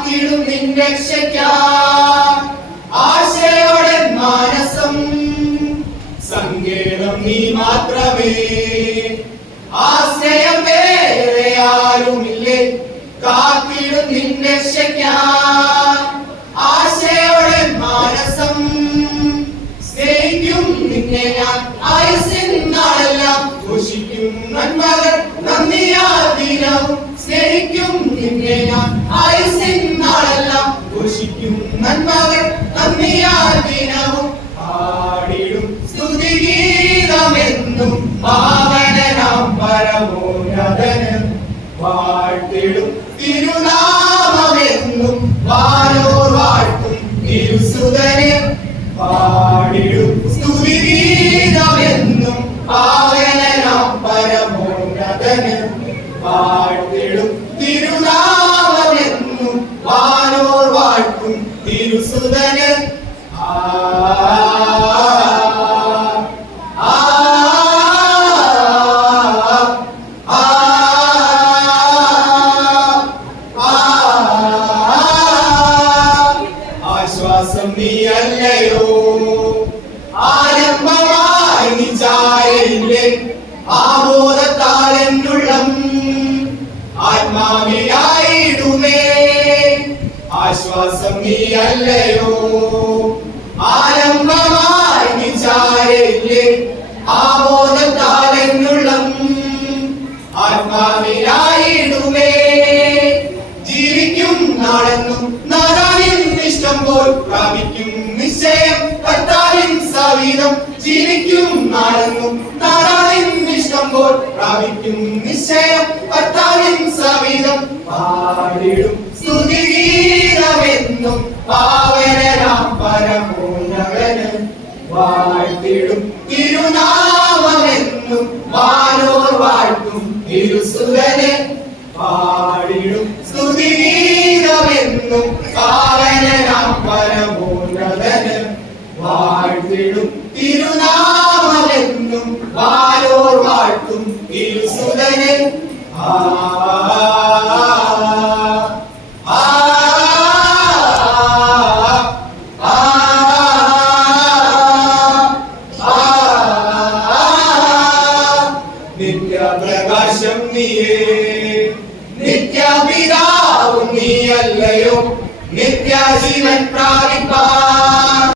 കാത്തിടും നിൻ രക്ഷയ്ക്കായി ആശയോടെ മാനസം സങ്കേതം നീ മാത്രമേ ആശ്രയം വേറെ ആരുമില്ലേ കാത്തിടും നിൻ രക്ഷയ്ക്കായി ആശയോടെ മാനസം സ്നേഹിക്കും നിന്നെ ഞാൻ ആയുസ്സിൻ നാളെല്ലാം ഘോഷിക്കും നന്മകൾ നന്ദിയാൽ ദിനവും സ്നേഹിക്കും നിന്നെ ഞാൻ ആയുസ്സിൻ നാളെല്ലാം ഘോഷിക്കും നന്മകൾ നന്ദിയാൽ ദിനവും പാടിടും സ്തുതിഗീതമെന്നും പാവനനാം പരമോന്നതന് വാഴ്ത്തിടും തിരുനാമമെന്നും വാനോർ വാഴ്ത്തും തിരുസുതനെ പാടിടും സ്തുതിഗീതമെന്നും പാവനനാം പരമോന്നതന് വാഴ്ത്തിടും തിരുനാമമെന്നും വാനോർ വാഴ്ത്തും തിരുസുതന് ആശ്വാസം നീയല്ലയോ ആരംഭമായി നിജായയിലെ ആമോദത്താലെന്നുള്ളം ആത്മാവിലായിടുമേ ആശ്വാസം നീയല്ലയോ ആരംഭമായി നിജായയിലെ ആമോദത്താലെന്നുള്ളം ആത്മാവിലായിടുമേ ജീവിക്കും നാളെന്നും നാരായണൻ ഇഷ്ടം പോൽ പ്രാപിക്കും നിശ്ചയം കർത്താവിൻ സവിധം ജീവിക്കും നാളെന്നും നാരായണൻ ഇഷ്ടം പോൽ പ്രാപിക്കും നിശ്ചയം കർത്താവിൻ സവിധം പാടിടും സ്തുതിഗീതമെന്നും പാവനനാം പരമോന്നതന് വാഴ്ത്തിടും തിരുനാമമെന്നും വാനോർ വാഴ്ത്തും തിരുസുതനെ പാടിടും സ്തുതിഗീതമെന്നും പാവനനാം പരമോന്നതന് വാഴ്ത്തിടും തിരുനാമമെന്നും വാനോർ വാഴ്ത്തും തിരുസുതനെ നിത്യപ്രകാശം നീയേ നിത്യപിതാവും നീയല്ലയോ നിത്യജീവൻ പ്രാപിപ്പാൻ